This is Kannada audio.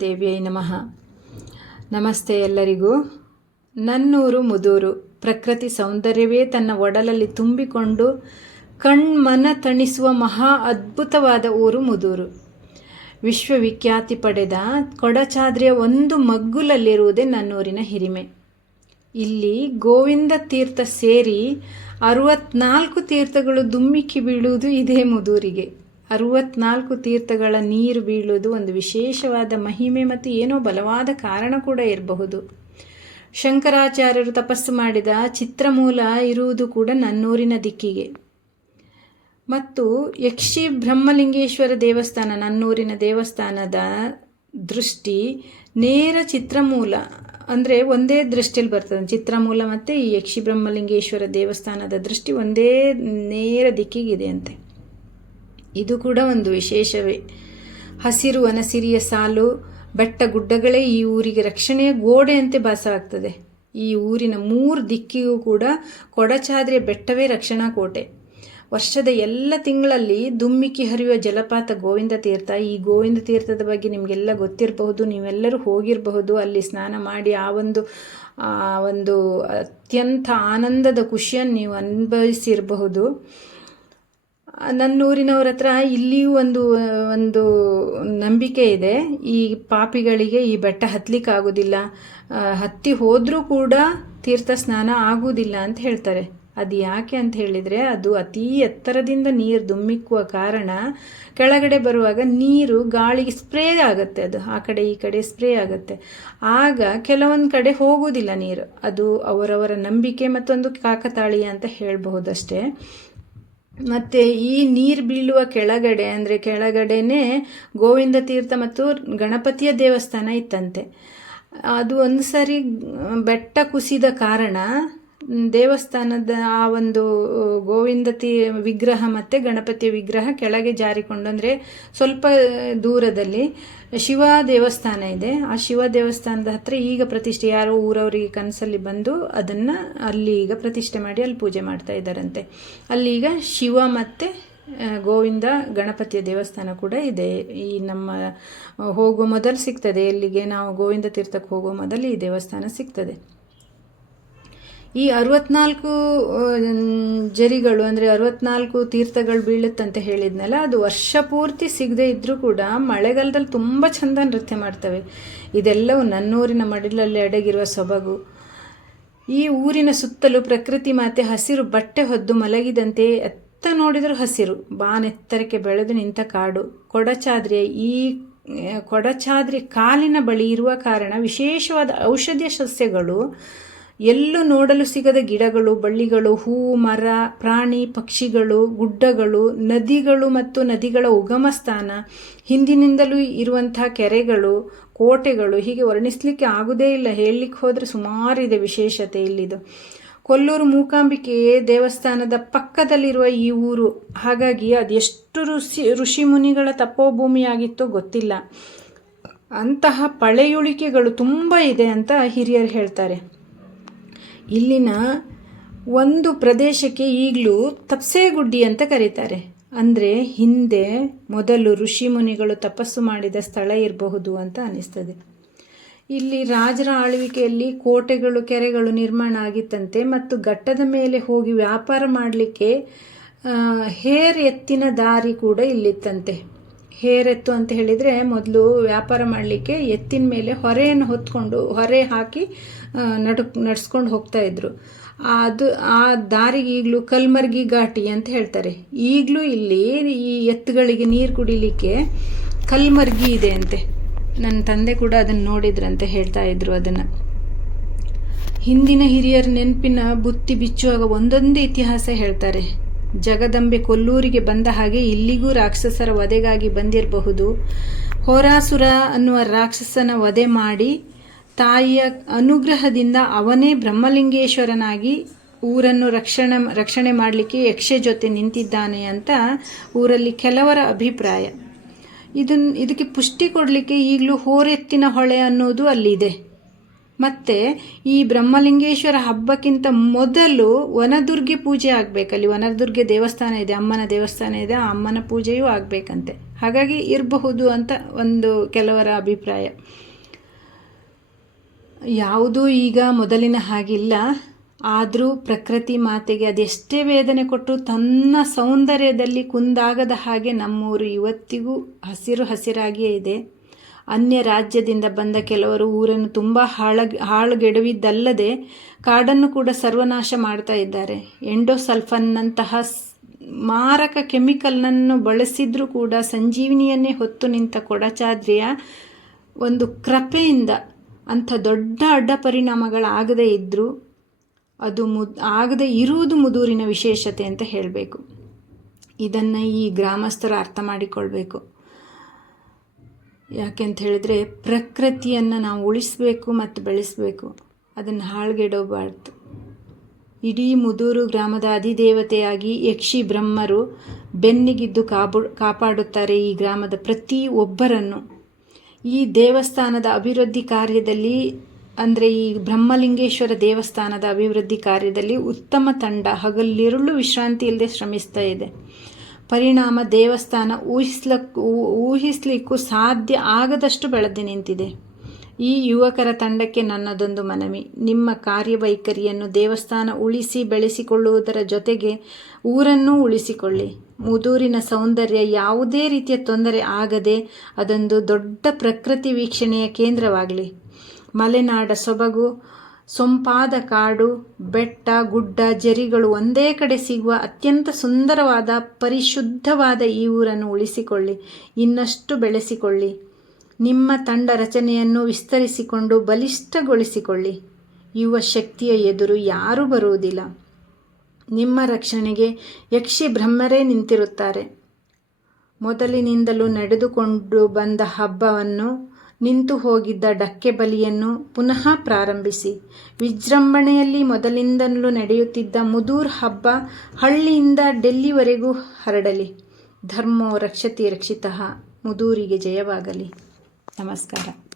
ದೇವಿಯೈ ನಮಃ. ನಮಸ್ತೆ ಎಲ್ಲರಿಗೂ. ನನ್ನೂರು ಮುದೂರು ಪ್ರಕೃತಿ ಸೌಂದರ್ಯವೇ ತನ್ನ ಒಡಲಲ್ಲಿ ತುಂಬಿಕೊಂಡು ಕಣ್ಮನ ತಣಿಸುವ ಮಹಾ ಅದ್ಭುತವಾದ ಊರು ಮುದೂರು. ವಿಶ್ವವಿಖ್ಯಾತಿ ಪಡೆದ ಕೊಡಚಾದ್ರಿಯ ಒಂದು ಮಗ್ಗುಲಲ್ಲಿರುವುದೇ ನನ್ನೂರಿನ ಹಿರಿಮೆ. ಇಲ್ಲಿ ಗೋವಿಂದ ತೀರ್ಥ ಸೇರಿ ಅರುವತ್ನಾಲ್ಕು ತೀರ್ಥಗಳು ದುಮ್ಮಿಕ್ಕಿ ಬೀಳುವುದು ಇದೇ ಮುದೂರಿಗೆ. ಅರುವತ್ನಾಲ್ಕು ತೀರ್ಥಗಳ ನೀರು ಬೀಳುವುದು ಒಂದು ವಿಶೇಷವಾದ ಮಹಿಮೆ ಮತ್ತು ಏನೋ ಬಲವಾದ ಕಾರಣ ಕೂಡ ಇರಬಹುದು. ಶಂಕರಾಚಾರ್ಯರು ತಪಸ್ಸು ಮಾಡಿದ ಚಿತ್ರಮೂಲ ಇರುವುದು ಕೂಡ ನನ್ನೂರಿನ ದಿಕ್ಕಿಗೆ. ಮತ್ತು ಯಕ್ಷಿ ಬ್ರಹ್ಮಲಿಂಗೇಶ್ವರ ದೇವಸ್ಥಾನ ನನ್ನೂರಿನ ದೇವಸ್ಥಾನದ ದೃಷ್ಟಿ ನೇರ ಚಿತ್ರಮೂಲ, ಅಂದರೆ ಒಂದೇ ದೃಷ್ಟಿಯಲ್ಲಿ ಬರ್ತದೆ. ಚಿತ್ರಮೂಲ ಮತ್ತು ಈ ಯಕ್ಷಿ ಬ್ರಹ್ಮಲಿಂಗೇಶ್ವರ ದೇವಸ್ಥಾನದ ದೃಷ್ಟಿ ಒಂದೇ ನೇರ ದಿಕ್ಕಿಗಿದೆ ಅಂತೆ. ಇದು ಕೂಡ ಒಂದು ವಿಶೇಷವೇ. ಹಸಿರು ವನಸಿರಿಯ ಸಾಲು, ಬೆಟ್ಟ ಗುಡ್ಡಗಳೇ ಈ ಊರಿಗೆ ರಕ್ಷಣೆಯ ಗೋಡೆಯಂತೆ ಭಾಸವಾಗ್ತದೆ. ಈ ಊರಿನ ಮೂರು ದಿಕ್ಕಿಗೂ ಕೂಡ ಕೊಡಚಾದ್ರಿಯ ಬೆಟ್ಟವೇ ರಕ್ಷಣಾ ಕೋಟೆ. ವರ್ಷದ ಎಲ್ಲ ತಿಂಗಳಲ್ಲಿ ದುಮ್ಮಿಕ್ಕಿ ಹರಿಯುವ ಜಲಪಾತ ಗೋವಿಂದ ತೀರ್ಥ. ಈ ಗೋವಿಂದ ತೀರ್ಥದ ಬಗ್ಗೆ ನಿಮಗೆಲ್ಲ ಗೊತ್ತಿರಬಹುದು, ನೀವೆಲ್ಲರೂ ಹೋಗಿರಬಹುದು. ಅಲ್ಲಿ ಸ್ನಾನ ಮಾಡಿ ಆ ಒಂದು ಒಂದು ಅತ್ಯಂತ ಆನಂದದ ಖುಷಿಯನ್ನು ನೀವು ಅನುಭವಿಸಿರಬಹುದು. ನನ್ನೂರಿನವ್ರ ಹತ್ರ ಇಲ್ಲಿಯೂ ಒಂದು ಒಂದು ನಂಬಿಕೆ ಇದೆ. ಈ ಪಾಪಿಗಳಿಗೆ ಈ ಬೆಟ್ಟ ಹತ್ತಲಿಕ್ಕೆ ಆಗೋದಿಲ್ಲ ಹತ್ತಿ ಹೋದರೂ ಕೂಡ ತೀರ್ಥ ಸ್ನಾನ ಆಗೋದಿಲ್ಲ ಅಂತ ಹೇಳ್ತಾರೆ. ಅದು ಯಾಕೆ ಅಂತ ಹೇಳಿದರೆ, ಅದು ಅತೀ ಎತ್ತರದಿಂದ ನೀರು ದುಮ್ಮಿಕ್ಕುವ ಕಾರಣ ಕೆಳಗಡೆ ಬರುವಾಗ ನೀರು ಗಾಳಿಗೆ ಸ್ಪ್ರೇ ಆಗುತ್ತೆ ಅದು. ಆ ಕಡೆ ಈ ಕಡೆ ಸ್ಪ್ರೇ ಆಗುತ್ತೆ. ಆಗ ಕೆಲವೊಂದು ಕಡೆ ಹೋಗೋದಿಲ್ಲ ನೀರು. ಅದು ಅವರವರ ನಂಬಿಕೆ ಮತ್ತೊಂದು ಕಾಕತಾಳೀಯ ಅಂತ ಹೇಳಬಹುದಷ್ಟೇ. ಮತ್ತು ಈ ನೀರು ಬೀಳುವ ಕೆಳಗಡೆ, ಅಂದರೆ ಕೆಳಗಡೆನೇ ಗೋವಿಂದ ತೀರ್ಥ ಮತ್ತು ಗಣಪತಿಯ ದೇವಸ್ಥಾನ ಇತ್ತಂತೆ. ಅದು ಒಂದು ಸಾರಿ ಬೆಟ್ಟ ಕುಸಿದ ಕಾರಣ ದೇವಸ್ಥಾನದ ಆ ಒಂದು ಗೋವಿಂದತಿ ವಿಗ್ರಹ ಮತ್ತು ಗಣಪತಿಯ ವಿಗ್ರಹ ಕೆಳಗೆ ಜಾರಿಕೊಂಡು, ಅಂದರೆ ಸ್ವಲ್ಪ ದೂರದಲ್ಲಿ ಶಿವ ದೇವಸ್ಥಾನ ಇದೆ. ಆ ಶಿವ ದೇವಸ್ಥಾನದ ಹತ್ರ ಈಗ ಪ್ರತಿಷ್ಠೆ, ಯಾರೋ ಊರವರಿಗೆ ಕನಸಲ್ಲಿ ಬಂದು ಅದನ್ನು ಅಲ್ಲಿ ಈಗ ಪ್ರತಿಷ್ಠೆ ಮಾಡಿ ಅಲ್ಲಿ ಪೂಜೆ ಮಾಡ್ತಾ ಇದ್ದಾರಂತೆ. ಅಲ್ಲಿ ಈಗ ಶಿವ ಮತ್ತು ಗೋವಿಂದ ಗಣಪತಿಯ ದೇವಸ್ಥಾನ ಕೂಡ ಇದೆ. ಈ ನಮ್ಮ ಹೋಗುವ ಮೊದಲು ಸಿಗ್ತದೆ. ಎಲ್ಲಿಗೆ ನಾವು ಗೋವಿಂದ ತೀರ್ಥಕ್ಕೆ ಹೋಗೋ ಮೊದಲು ಈ ದೇವಸ್ಥಾನ ಸಿಗ್ತದೆ. ಈ ಅರವತ್ನಾಲ್ಕು ಜರಿಗಳು ಅಂದರೆ ಅರವತ್ನಾಲ್ಕು ತೀರ್ಥಗಳು ಬೀಳುತ್ತಂತೆ ಹೇಳಿದ್ನಲ್ಲ, ಅದು ವರ್ಷ ಪೂರ್ತಿ ಸಿಗದೆ ಇದ್ದರೂ ಕೂಡ ಮಳೆಗಾಲದಲ್ಲಿ ತುಂಬ ಚಂದ ನೃತ್ಯ ಮಾಡ್ತವೆ. ಇದೆಲ್ಲವೂ ನನ್ನೂರಿನ ಮಡಿಲಲ್ಲಿ ಅಡಗಿರುವ ಸೊಬಗು. ಈ ಊರಿನ ಸುತ್ತಲೂ ಪ್ರಕೃತಿ ಮಾತೆ ಹಸಿರು ಬಟ್ಟೆ ಹೊದ್ದು ಮಲಗಿದಂತೆ ಎತ್ತ ನೋಡಿದರೂ ಹಸಿರು. ಬಾನೆತ್ತರಕ್ಕೆ ಬೆಳೆದು ನಿಂತ ಕಾಡು. ಕೊಡಚಾದ್ರಿಯ ಈ, ಕೊಡಚಾದ್ರಿ ಕಾಲಿನ ಬಳಿ ಇರುವ ಕಾರಣ ವಿಶೇಷವಾದ ಔಷಧೀಯ ಸಸ್ಯಗಳು ಎಲ್ಲೂ ನೋಡಲು ಸಿಗದ ಗಿಡಗಳು, ಬಳ್ಳಿಗಳು, ಹೂವು, ಮರ, ಪ್ರಾಣಿ, ಪಕ್ಷಿಗಳು, ಗುಡ್ಡಗಳು, ನದಿಗಳು ಮತ್ತು ನದಿಗಳ ಉಗಮ ಸ್ಥಾನ ಹಿಂದಿನಿಂದಲೂ ಇರುವಂತಹ ಕೆರೆಗಳು, ಕೋಟೆಗಳು ಹೀಗೆ ವರ್ಣಿಸಲಿಕ್ಕೆ ಆಗುದೇ ಇಲ್ಲ. ಹೇಳಲಿಕ್ಕೆ ಹೋದರೆ ಸುಮಾರಿದೆ ವಿಶೇಷತೆ ಇಲ್ಲಿದು. ಕೊಲ್ಲೂರು ಮೂಕಾಂಬಿಕೆ ದೇವಸ್ಥಾನದ ಪಕ್ಕದಲ್ಲಿರುವ ಈ ಊರು. ಹಾಗಾಗಿ ಅದೆಷ್ಟು ಋಷಿ ಋಷಿ ಮುನಿಗಳ ತಪೋಭೂಮಿಯಾಗಿತ್ತೋ ಗೊತ್ತಿಲ್ಲ. ಅಂತಹ ಪಳೆಯುಳಿಕೆಗಳು ತುಂಬ ಇದೆ ಅಂತ ಹಿರಿಯರು ಹೇಳ್ತಾರೆ. ಇಲ್ಲಿನ ಒಂದು ಪ್ರದೇಶಕ್ಕೆ ಈಗಲೂ ತಪ್ಸೇಗುಡ್ಡಿ ಅಂತ ಕರೀತಾರೆ. ಅಂದರೆ ಹಿಂದೆ ಮೊದಲು ಋಷಿ ಮುನಿಗಳು ತಪಸ್ಸು ಮಾಡಿದ ಸ್ಥಳ ಇರಬಹುದು ಅಂತ ಅನಿಸ್ತದೆ. ಇಲ್ಲಿ ರಾಜರ ಆಳ್ವಿಕೆಯಲ್ಲಿ ಕೋಟೆಗಳು, ಕೆರೆಗಳು ನಿರ್ಮಾಣ ಆಗಿತ್ತಂತೆ ಮತ್ತು ಘಟ್ಟದ ಮೇಲೆ ಹೋಗಿ ವ್ಯಾಪಾರ ಮಾಡಲಿಕ್ಕೆ ಹೇರ್ ಎತ್ತಿನ ದಾರಿ ಕೂಡ ಇಲ್ಲಿತ್ತಂತೆ. ಹೇರೆತ್ತು ಅಂತ ಹೇಳಿದರೆ ಮೊದಲು ವ್ಯಾಪಾರ ಮಾಡಲಿಕ್ಕೆ ಎತ್ತಿನ ಮೇಲೆ ಹೊರೆಯನ್ನು ಹೊತ್ಕೊಂಡು, ಹೊರೆ ಹಾಕಿ ನಡು, ನಡ್ಸ್ಕೊಂಡು ಹೋಗ್ತಾ ಇದ್ರು. ಅದು, ಆ ದಾರಿಗೆ ಈಗಲೂ ಕಲ್ಮರ್ಗಿ ಘಾಟಿ ಅಂತ ಹೇಳ್ತಾರೆ. ಈಗಲೂ ಇಲ್ಲಿ ಈ ಎತ್ತುಗಳಿಗೆ ನೀರು ಕುಡಿಲಿಕ್ಕೆ ಕಲ್ಮರ್ಗಿ ಇದೆ ಅಂತೆ. ನನ್ನ ತಂದೆ ಕೂಡ ಅದನ್ನು ನೋಡಿದ್ರಂತೆ ಹೇಳ್ತಾ ಇದ್ರು ಅದನ್ನು. ಹಿಂದಿನ ಹಿರಿಯರ ನೆನಪಿನ ಬುತ್ತಿ ಬಿಚ್ಚುವಾಗ ಒಂದೊಂದೇ ಇತಿಹಾಸ ಹೇಳ್ತಾರೆ. ಜಗದಂಬೆ ಕೊಲ್ಲೂರಿಗೆ ಬಂದ ಹಾಗೆ ಇಲ್ಲಿಗೂ ರಾಕ್ಷಸರ ವಧೆಗಾಗಿ ಬಂದಿರಬಹುದು. ಹೋರಾಸುರ ಅನ್ನುವ ರಾಕ್ಷಸನ ವಧೆ ಮಾಡಿ ತಾಯಿಯ ಅನುಗ್ರಹದಿಂದ ಅವನೇ ಬ್ರಹ್ಮಲಿಂಗೇಶ್ವರನಾಗಿ ಊರನ್ನು ರಕ್ಷಣೆ ರಕ್ಷಣೆ ಮಾಡಲಿಕ್ಕೆ ಯಕ್ಷೆ ಜೊತೆ ನಿಂತಿದ್ದಾನೆ ಅಂತ ಊರಲ್ಲಿ ಕೆಲವರ ಅಭಿಪ್ರಾಯ. ಇದನ್ನು ಇದಕ್ಕೆ ಪುಷ್ಟಿ ಕೊಡಲಿಕ್ಕೆ ಈಗಲೂ ಹೋರೆತ್ತಿನ ಹೊಳೆ ಅನ್ನೋದು ಅಲ್ಲಿದೆ. ಮತ್ತು ಈ ಬ್ರಹ್ಮಲಿಂಗೇಶ್ವರ ಹಬ್ಬಕ್ಕಿಂತ ಮೊದಲು ವನದುರ್ಗೆ ಪೂಜೆ ಆಗಬೇಕಲ್ಲಿ ವನದುರ್ಗೆ ದೇವಸ್ಥಾನ ಇದೆ, ಅಮ್ಮನ ದೇವಸ್ಥಾನ ಇದೆ, ಆ ಅಮ್ಮನ ಪೂಜೆಯೂ ಆಗಬೇಕಂತೆ. ಹಾಗಾಗಿ ಇರಬಹುದು ಅಂತ ಒಂದು ಕೆಲವರ ಅಭಿಪ್ರಾಯ. ಯಾವುದೂ ಈಗ ಮೊದಲಿನ ಹಾಗಿಲ್ಲ. ಆದರೂ ಪ್ರಕೃತಿ ಮಾತೆಗೆ ಅದೆಷ್ಟೇ ವೇದನೆ ಕೊಟ್ಟು ತನ್ನ ಸೌಂದರ್ಯದಲ್ಲಿ ಕುಂದಾಗದ ಹಾಗೆ ನಮ್ಮೂರು ಇವತ್ತಿಗೂ ಹಸಿರು ಹಸಿರಾಗಿಯೇ ಇದೆ. ಅನ್ಯ ರಾಜ್ಯದಿಂದ ಬಂದ ಕೆಲವರು ಊರನ್ನು ತುಂಬ ಹಾಳ ಹಾಳುಗೆಡವಿದ್ದಲ್ಲದೆ ಕಾಡನ್ನು ಕೂಡ ಸರ್ವನಾಶ ಮಾಡ್ತಾ ಇದ್ದಾರೆ. ಎಂಡೋಸಲ್ಫನ್ನಂತಹ ಮಾರಕ ಕೆಮಿಕಲ್ನನ್ನು ಬಳಸಿದ್ರೂ ಕೂಡ ಸಂಜೀವಿನಿಯನ್ನೇ ಹೊತ್ತು ನಿಂತ ಕೊಡಚಾದ್ರಿಯ ಒಂದು ಕೃಪೆಯಿಂದ ಅಂಥ ದೊಡ್ಡ ಅಡ್ಡ ಪರಿಣಾಮಗಳಾಗದೇ ಇದ್ದರೂ ಅದು ಮುದ್ ಆಗದೆ ಇರುವುದು ಮುದೂರಿನ ವಿಶೇಷತೆ ಅಂತ ಹೇಳಬೇಕು. ಇದನ್ನು ಈ ಗ್ರಾಮಸ್ಥರು ಅರ್ಥ ಮಾಡಿಕೊಳ್ಬೇಕು. ಯಾಕೆಂತ ಹೇಳಿದ್ರೆ ಪ್ರಕೃತಿಯನ್ನು ನಾವು ಉಳಿಸಬೇಕು ಮತ್ತು ಬೆಳೆಸಬೇಕು. ಅದನ್ನು ಹಾಳ್ಗೆಡೋಬಾರ್ದು. ಇಡೀ ಮುದೂರು ಗ್ರಾಮದ ಅಧಿದೇವತೆಯಾಗಿ ಯಕ್ಷಿ ಬ್ರಹ್ಮರು ಬೆನ್ನಿಗಿದ್ದು ಕಾಬು, ಕಾಪಾಡುತ್ತಾರೆ ಈ ಗ್ರಾಮದ ಪ್ರತಿ ಒಬ್ಬರನ್ನು. ಈ ದೇವಸ್ಥಾನದ ಅಭಿವೃದ್ಧಿ ಕಾರ್ಯದಲ್ಲಿ, ಅಂದರೆ ಈ ಬ್ರಹ್ಮಲಿಂಗೇಶ್ವರ ದೇವಸ್ಥಾನದ ಅಭಿವೃದ್ಧಿ ಕಾರ್ಯದಲ್ಲಿ ಉತ್ತಮ ತಂಡ, ಹಗಲಿರುಳು ವಿಶ್ರಾಂತಿ ಇಲ್ಲದೆ ಶ್ರಮಿಸ್ತಾ ಇದೆ. ಪರಿಣಾಮ ದೇವಸ್ಥಾನ ಊಹಿಸ್ಲಕ್ಕೂ ಊಹಿಸ್ಲಿಕ್ಕೂ ಸಾಧ್ಯ ಆಗದಷ್ಟು ಬೆಳೆದು ನಿಂತಿದೆ. ಈ ಯುವಕರ ತಂಡಕ್ಕೆ ನನ್ನದೊಂದು ಮನವಿ. ನಿಮ್ಮ ಕಾರ್ಯವೈಖರಿಯನ್ನು ದೇವಸ್ಥಾನ ಉಳಿಸಿ ಬೆಳೆಸಿಕೊಳ್ಳುವುದರ ಜೊತೆಗೆ ಊರನ್ನೂ ಉಳಿಸಿಕೊಳ್ಳಿ. ಮುದೂರಿನ ಸೌಂದರ್ಯ ಯಾವುದೇ ರೀತಿಯ ತೊಂದರೆ ಆಗದೆ ಅದೊಂದು ದೊಡ್ಡ ಪ್ರಕೃತಿ ವೀಕ್ಷಣೆಯ ಕೇಂದ್ರವಾಗಲಿ. ಮಲೆನಾಡ ಸೊಬಗು, ಸೊಂಪಾದ ಕಾಡು, ಬೆಟ್ಟ, ಗುಡ್ಡ, ಜರಿಗಳು ಒಂದೇ ಕಡೆ ಸಿಗುವ ಅತ್ಯಂತ ಸುಂದರವಾದ ಪರಿಶುದ್ಧವಾದ ಈ ಊರನ್ನು ಉಳಿಸಿಕೊಳ್ಳಿ. ಇನ್ನಷ್ಟು ಬೆಳೆಸಿಕೊಳ್ಳಿ. ನಿಮ್ಮ ತಂಡ ರಚನೆಯನ್ನು ವಿಸ್ತರಿಸಿಕೊಂಡು ಬಲಿಷ್ಠಗೊಳಿಸಿಕೊಳ್ಳಿ. ಯುವ ಶಕ್ತಿಯ ಎದುರು ಯಾರೂ ಬರುವುದಿಲ್ಲ. ನಿಮ್ಮ ರಕ್ಷಣೆಗೆ ಯಕ್ಷಿ ಬ್ರಹ್ಮರೇ ನಿಂತಿರುತ್ತಾರೆ. ಮೊದಲಿನಿಂದಲೂ ನಡೆದುಕೊಂಡು ಬಂದ ಹಬ್ಬವನ್ನು, ನಿಂತು ಹೋಗಿದ್ದ ಡಕ್ಕೆ ಬಲಿಯನ್ನು ಪುನಃ ಪ್ರಾರಂಭಿಸಿ. ವಿಜೃಂಭಣೆಯಲ್ಲಿ ಮೊದಲಿಂದಲೂ ನಡೆಯುತ್ತಿದ್ದ ಮುದೂರ್ ಹಬ್ಬ ಹಳ್ಳಿಯಿಂದ ಡೆಲ್ಲಿವರೆಗೂ ಹರಡಲಿ. ಧರ್ಮೋ ರಕ್ಷತಿ ರಕ್ಷಿತಃ ಮುದೂರಿಗೆ ಜಯವಾಗಲಿ. నమస్కారం.